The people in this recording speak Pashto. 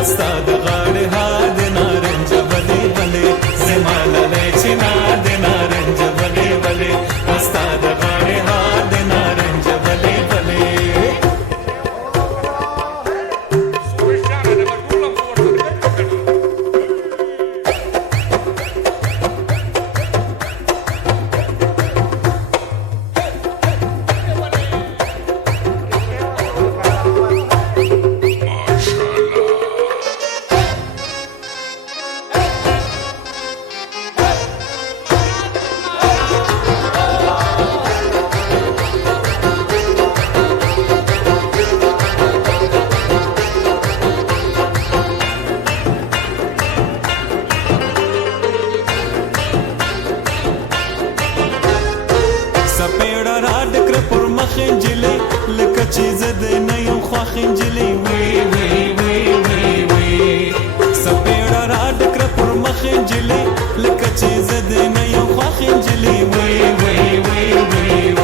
استاد غاړې هاد نارنج بلې بلې زماله چې ناد نارنج بلې بلې استاد غاړې هاد نارنج بلې بلې سپېړه راډکره پر مخ نجلۍ لکه چې زه د نه یم خوښ نجلۍ وی وی وی وی وی سپېړه راډکره پر مخ نجلۍ لکه چې زه د نه یم خوښ نجلۍ وی وی وی وی